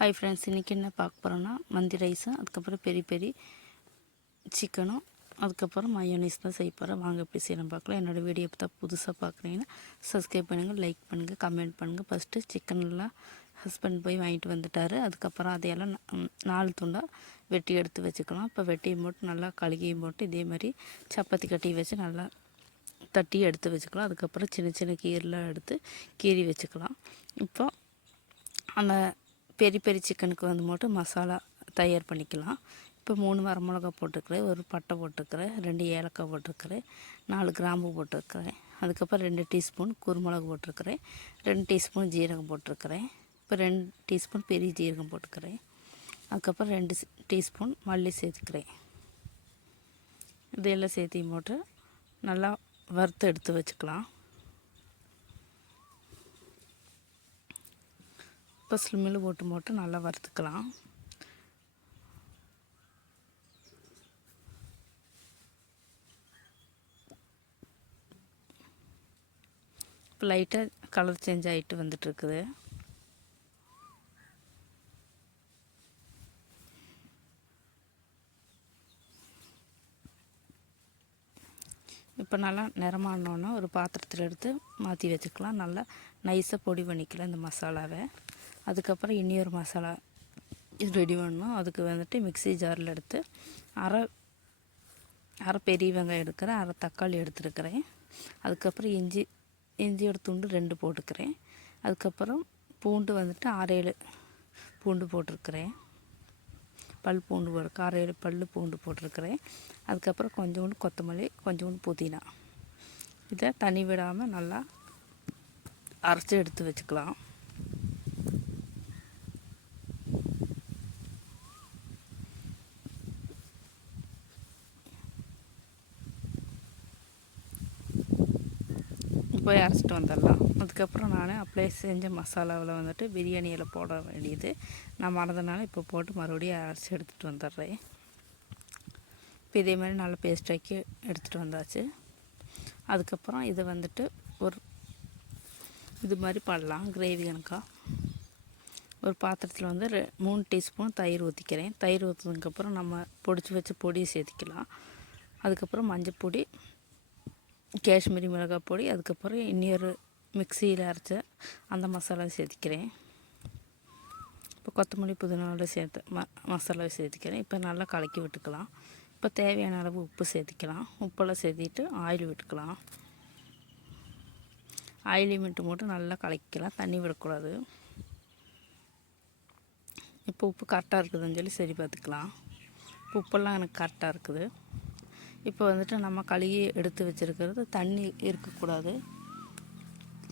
Hi friends, இன்றைக்கி என்ன பார்க்க போகிறோன்னா மந்தி ரைஸும் அதுக்கப்புறம் பெரி பெரி சிக்கனும் அதுக்கப்புறம் மயோனைஸ் தான் செய்ய போகிறேன். வாங்க எப்படி செய்யணும் பார்க்கலாம். என்னோடய வீடியோ இப்போ தான் புதுசாக பார்க்குறீங்கன்னா சப்ஸ்கிரைப் பண்ணுங்கள், லைக் பண்ணுங்கள், கமெண்ட் பண்ணுங்கள். ஃபஸ்ட்டு சிக்கன்லாம் ஹஸ்பண்ட் போய் வாங்கிட்டு வந்துட்டார். அதுக்கப்புறம் அதையெல்லாம் 4 துண்டாக வெட்டி எடுத்து வச்சுக்கலாம். இப்போ வெட்டியும் போட்டு நல்லா கழுகியும் போட்டு இதே மாதிரி சப்பாத்தி கட்டி வச்சு நல்லா தட்டி எடுத்து வச்சுக்கலாம். அதுக்கப்புறம் சின்ன சின்ன கீரெலாம் எடுத்து கீறி வச்சுக்கலாம். இப்போ அந்த பெரி பெரி சிக்கனுக்கு வந்து மட்டும் மசாலா தயார் பண்ணிக்கலாம். இப்போ 3 வரமிளகா போட்டுக்கிறேன், ஒரு பட்டை போட்டுக்கிறேன், 2 ஏலக்காய் போட்டுருக்கிறேன், 4 கிராம்பு போட்டுருக்கிறேன். அதுக்கப்புறம் 2 டீஸ்பூன் குருமிளகு போட்டிருக்கிறேன், 2 டீஸ்பூன் ஜீரகம் போட்டிருக்கிறேன். இப்போ 2 டீஸ்பூன் பெரிய ஜீரகம் போட்டுக்கிறேன். அதுக்கப்புறம் 2 டீஸ்பூன் மல்லி சேர்த்துக்கிறேன். இதெல்லாம் சேர்த்தியும் போட்டு நல்லா வறுத்து எடுத்து வச்சுக்கலாம். இப்போ ஸ்லிம்மில் போட்டு நல்லா வறுத்துக்கலாம். இப்போ லைட்டாக கலர் சேஞ்ச் ஆகிட்டு வந்துட்டுருக்குது. இப்போ நல்லா நிறமானோன்னா ஒரு பாத்திரத்தில் எடுத்து மாற்றி வச்சுக்கலாம். நல்லா நைஸாக பொடி பண்ணிக்கலாம் இந்த மசாலாவை. அதுக்கப்புறம் இன்னொரு மசாலா இது ரெடி பண்ணணும். அதுக்கு வந்துட்டு மிக்ஸி ஜாரில் எடுத்து அரை பெரிய வெங்காயம் எடுக்கிறேன், அரை தக்காளி எடுத்துருக்கிறேன். அதுக்கப்புறம் இஞ்சியோட துண்டு 2 போட்டுக்கிறேன். அதுக்கப்புறம் பூண்டு வந்துட்டு 6-7 பூண்டு போட்டிருக்கிறேன். பல் பூண்டு 6-7 பல் பூண்டு போட்டிருக்கிறேன். அதுக்கப்புறம் கொஞ்சோண்டு கொத்தமல்லி, கொஞ்சோண்டு புதினா. இதை தண்ணி விடாமல் நல்லா அரைச்சி எடுத்து வச்சுக்கலாம். போய் அரைச்சிட்டு வந்துடலாம். அதுக்கப்புறம் நான் அப்ளை செஞ்ச மசாலாவில் வந்துட்டு பிரியாணியில் போட வேண்டியது நான் மறந்தனால இப்போ போட்டு மறுபடியும் அரைச்சி எடுத்துகிட்டு வந்துடுறேன். இப்போ இதே மாதிரி நல்லா பேஸ்டாக்கி எடுத்துகிட்டு வந்தாச்சு. அதுக்கப்புறம் இதை வந்துட்டு இது மாதிரி பண்ணலாம். கிரேவி கணக்காக ஒரு பாத்திரத்தில் வந்து 3 டீஸ்பூன் தயிர் ஊற்றிக்கிறேன். தயிர் ஊற்றுனதுக்கப்புறம் நம்ம பொடிச்சு வச்ச பொடியை சேர்த்திக்கலாம். அதுக்கப்புறம் மஞ்சள் பொடி, காஷ்மீரி மிளகாய் பொடி, அதுக்கப்புறம் இன்னொரு மிக்சியில் அரைச்ச அந்த மசாலாவை சேர்த்திக்கிறேன். இப்போ கொத்தமல்லி புதினாவோட சேர்த்து மசாலாவை சேர்த்திக்கிறேன். இப்போ நல்லா கலக்கி விட்டுக்கலாம். இப்போ தேவையான அளவு உப்பு சேர்த்திக்கலாம். உப்பெல்லாம் சேர்த்திட்டு ஆயில் விட்டுக்கலாம். ஆயிலையும் விட்டு மட்டும் நல்லா கலக்கிக்கலாம், தண்ணி விடக்கூடாது. இப்போ உப்பு கரெக்டாக இருக்குதுன்னு சொல்லி சரி பார்த்துக்கலாம். உப்பெல்லாம் எனக்கு கரெக்டாக இருக்குது. இப்போ வந்துட்டு நம்ம கழுகி எடுத்து வச்சுருக்கிறது தண்ணி இருக்கக்கூடாது.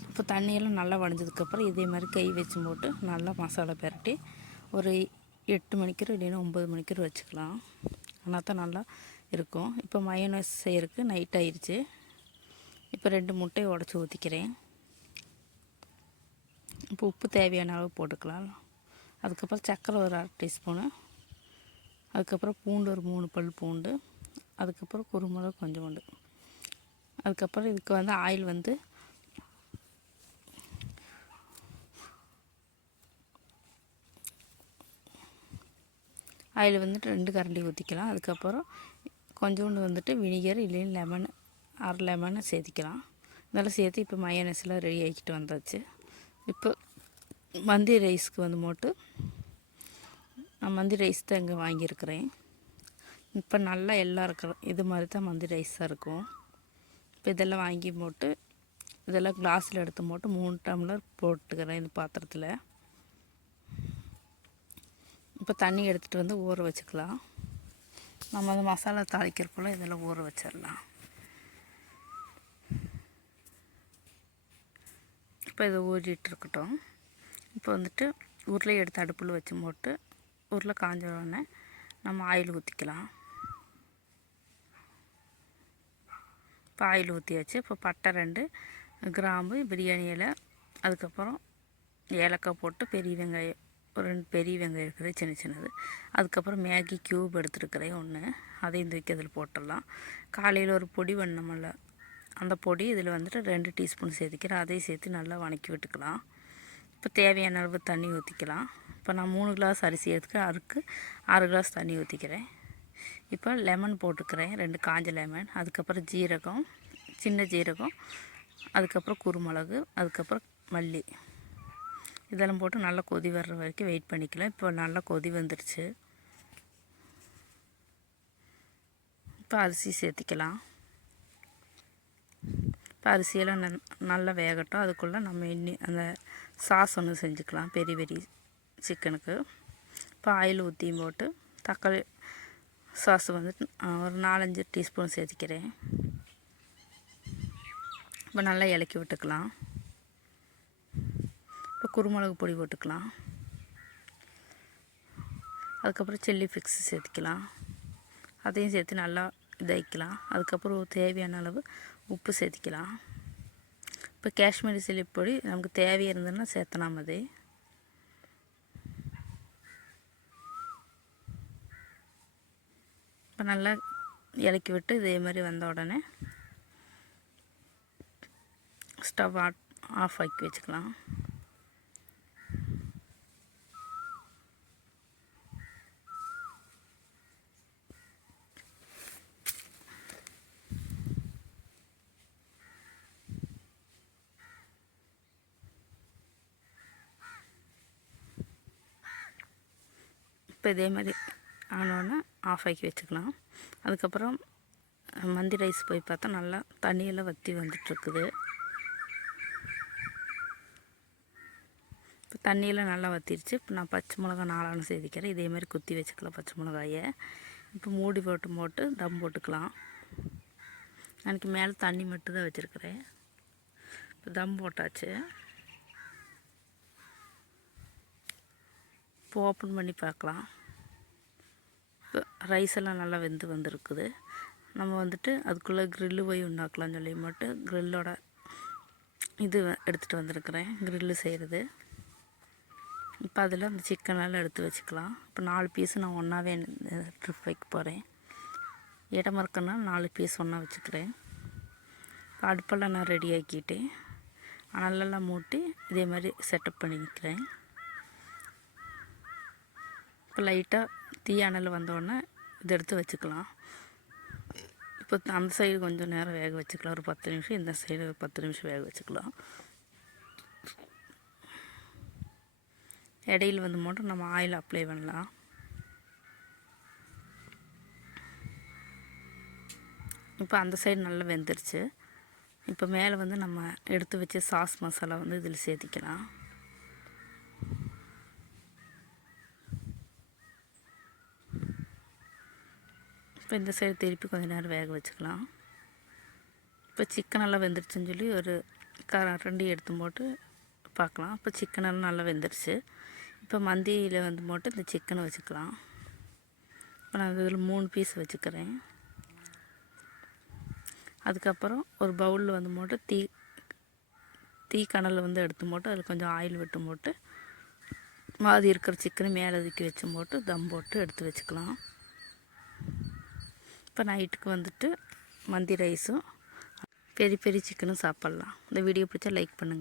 இப்போ தண்ணியெல்லாம் நல்லா வடிஞ்சதுக்கப்புறம் இதே மாதிரி கை வச்சு போட்டு நல்லா மசாலா பெரட்டி ஒரு 8 மணிக்கூர் இல்லைன்னா 9 மணிக்கூர் வச்சுக்கலாம். ஆனால் தான் நல்லா இருக்கும். இப்போ மயோனைஸ் செய்யறதுக்கு நைட் ஆயிடுச்சு. இப்போ 2 முட்டையை உடச்சி ஊற்றிக்கிறேன். இப்போ உப்பு தேவையான அளவு போட்டுக்கலாம். அதுக்கப்புறம் சர்க்கரை ஒரு 1/2 டீஸ்பூனு, அதுக்கப்புறம் பூண்டு ஒரு 3 பல் பூண்டு, அதுக்கப்புறம் குருமிளகு கொஞ்சோண்டு. அதுக்கப்புறம் இதுக்கு வந்து ஆயில் வந்து வந்துட்டு 2 கரண்டி ஊற்றிக்கலாம். அதுக்கப்புறம் கொஞ்சோண்டு வந்துட்டு வினிகர் இல்லைன்னு லெமன், 1/2 லெமனை சேர்த்திக்கலாம். இதெல்லாம் சேர்த்து இப்போ மயோனைஸ்லாம் ரெடி ஆகிக்கிட்டு வந்தாச்சு. இப்போ மந்தி ரைஸ்க்கு வந்து போட்டு நான் மந்தி ரைஸ் தான் இங்கே வாங்கியிருக்கிறேன். இப்போ நல்லா எல்லாம் இருக்கிற இது மாதிரி தான் மந்தி ரைஸாக இருக்கும். இப்போ இதெல்லாம் வாங்கி போட்டு இதெல்லாம் கிளாஸில் எடுத்து போட்டு 3 டம்ளர் போட்டுக்கிறேன் இந்த பாத்திரத்தில். இப்போ தண்ணி எடுத்துகிட்டு வந்து ஊற வச்சுக்கலாம். நம்ம அந்த மசாலா தாளிக்கிறக்குள்ள இதெல்லாம் ஊற வச்சிடலாம். இப்போ இதை ஊறிட்டு இருக்கட்டும். இப்போ வந்துட்டு உருளை எடுத்து அடுப்பில் வச்சு போட்டு உருளை காஞ்ச உடனே நம்ம ஆயில் ஊற்றிக்கலாம். இப்போ ஆயில் ஊற்றியாச்சு. இப்போ பட்டை 2, கிராம்பு, பிரியாணி இலை, அதுக்கப்புறம் ஏலக்காய் போட்டு பெரிய வெங்காயம் ஒரு 2 பெரிய வெங்காயம் இருக்குது சின்ன சின்னது. அதுக்கப்புறம் மேகி க்யூப் எடுத்துருக்கிறேன் 1, அதையும் தூக்கி அதில் போட்டுடலாம். காலையில் ஒரு பொடி வண்ணமில்ல அந்த பொடி இதில் வந்துட்டு 2 டீஸ்பூன் சேர்த்திக்கிறேன். அதையும் சேர்த்து நல்லா வணக்கி விட்டுக்கலாம். இப்போ தேவையான அளவு தண்ணி ஊற்றிக்கலாம். இப்போ நான் 3 கிளாஸ் அரிசி அதுக்கு 6 கிளாஸ் தண்ணி ஊற்றிக்கிறேன். இப்போ லெமன் போட்டுக்கிறேன், 2 காஞ்ச லெமன், அதுக்கப்புறம் ஜீரகம், சின்ன ஜீரகம், அதுக்கப்புறம் குருமிளகு, அதுக்கப்புறம் மல்லி, இதெல்லாம் போட்டு நல்லா கொதி வர்ற வரைக்கும் வெயிட் பண்ணிக்கலாம். இப்போ நல்லா கொதி வந்துடுச்சு. இப்போ அரிசி சேர்த்திக்கலாம். இப்போ அரிசியெல்லாம் நல்லா வேகட்டும். அதுக்குள்ளே நம்ம அந்த சாஸ் ஒன்று செஞ்சுக்கலாம் பெரி பெரி சிக்கனுக்கு. இப்போ ஆயில் ஊற்றியும் போட்டு தக்காளி சாஸ் வந்துட்டு ஒரு 4-5 டீஸ்பூன் சேர்த்திக்கிறேன். இப்போ நல்லா இலக்கி விட்டுக்கலாம். இப்போ குருமிளகு பொடி போட்டுக்கலாம். அதுக்கப்புறம் சில்லி ஃபிக்ஸ் சேர்த்துக்கலாம். அதையும் சேர்த்து நல்லா இதாக்கிக்கலாம். அதுக்கப்புறம் தேவையான அளவு உப்பு சேர்த்திக்கலாம். இப்போ காஷ்மீரி சில்லி பொடி நமக்கு தேவை இருந்ததுன்னா சேர்த்தலாம். அது இப்போ நல்லா இலக்கி விட்டு இதே மாதிரி வந்த உடனே ஸ்டவ் ஆஃப் ஆக்கி வச்சுக்கலாம். இப்போ இதே மாதிரி ஆனோடனே ஆஃப் ஆக்கி வச்சுக்கலாம். அதுக்கப்புறம் மந்தி ரைஸ் போய் பார்த்தா நல்லா தண்ணியெல்லாம் வற்றி வந்துட்டுருக்குது. இப்போ தண்ணியெல்லாம் நல்லா வற்றிருச்சு. இப்போ நான் பச்சை மிளகா 4 சேர்த்திக்கிறேன். இதே மாதிரி குத்தி வச்சுக்கலாம் பச்சை மிளகாயை. இப்போ மூடி போட்டு தம் போட்டுக்கலாம். எனக்கு மேலே தண்ணி மட்டும் தான் வச்சுருக்கிறேன். இப்போ தம் போட்டாச்சு. இப்போ ஓப்பன் பண்ணி பார்க்கலாம். இப்போ ரைஸ் எல்லாம் நல்லா வெந்து வந்துருக்குது. நம்ம வந்துட்டு அதுக்குள்ளே க்ரில்லு போய் உண்டாக்கலாம்னு சொல்லி மட்டும் க்ரில்லோட இது எடுத்துகிட்டு வந்திருக்கிறேன், க்ரில்லு செய்கிறது. இப்போ அதில் அந்த சிக்கனெல்லாம் எடுத்து வச்சுக்கலாம். இப்போ 4 பீஸு நான் ஒன்றாவே ட்ரிப் வைக்க போகிறேன். இடம் இருக்கன்னா 4 பீஸ் ஒன்றா வச்சுக்கிறேன். இப்போ அடுப்பெல்லாம் நான் ரெடி ஆக்கிட்டேன். அனலெல்லாம் மூட்டி இதே மாதிரி செட்டப் பண்ணிக்கிறேன். இப்போ லைட்டாக தீ அனல் வந்தோடனே இதை எடுத்து வச்சுக்கலாம். இப்போ அந்த சைடு கொஞ்சம் நேரம் வேக வச்சுக்கலாம், ஒரு 10 நிமிஷம். இந்த சைடு ஒரு 10 நிமிஷம் வேக வச்சுக்கலாம். இடையில் வந்து மட்டும் நம்ம ஆயில் அப்ளை பண்ணலாம். இப்போ அந்த சைடு நல்லா வெந்துருச்சு. இப்போ மேலே வந்து நம்ம எடுத்து வச்ச சாஸ் மசாலா வந்து இதில் சேர்த்திக்கலாம். இப்போ இந்த சைடு திருப்பி கொஞ்சம் நேரம் வேக வச்சுக்கலாம். இப்போ சிக்கனெல்லாம் வெந்துருச்சுன்னு சொல்லி ஒரு 2 எடுத்து போட்டு பார்க்கலாம். இப்போ சிக்கனெல்லாம் நல்லா வெந்துருச்சு. இப்போ மந்தியில் வந்து போட்டு இந்த சிக்கனை வச்சுக்கலாம். இப்போ நான் இதில் 3 பீஸ் வச்சுக்கிறேன். அதுக்கப்புறம் ஒரு பவுலில் வந்து போட்டு தீ கனலில் வந்து எடுத்து போட்டு அதில் கொஞ்சம் ஆயில் விட்டு போட்டு மாதி இருக்கிற சிக்கனை மேலே தூக்கி வச்சு போட்டு தம் போட்டு எடுத்து வச்சுக்கலாம். இப்போ நைட்டுக்கு வந்துட்டு மந்தி ரைஸும் பெரி பெரி சிக்கனும் சாப்பிட்லாம். இந்த வீடியோ பிடிச்சா லைக் பண்ணுங்கள்.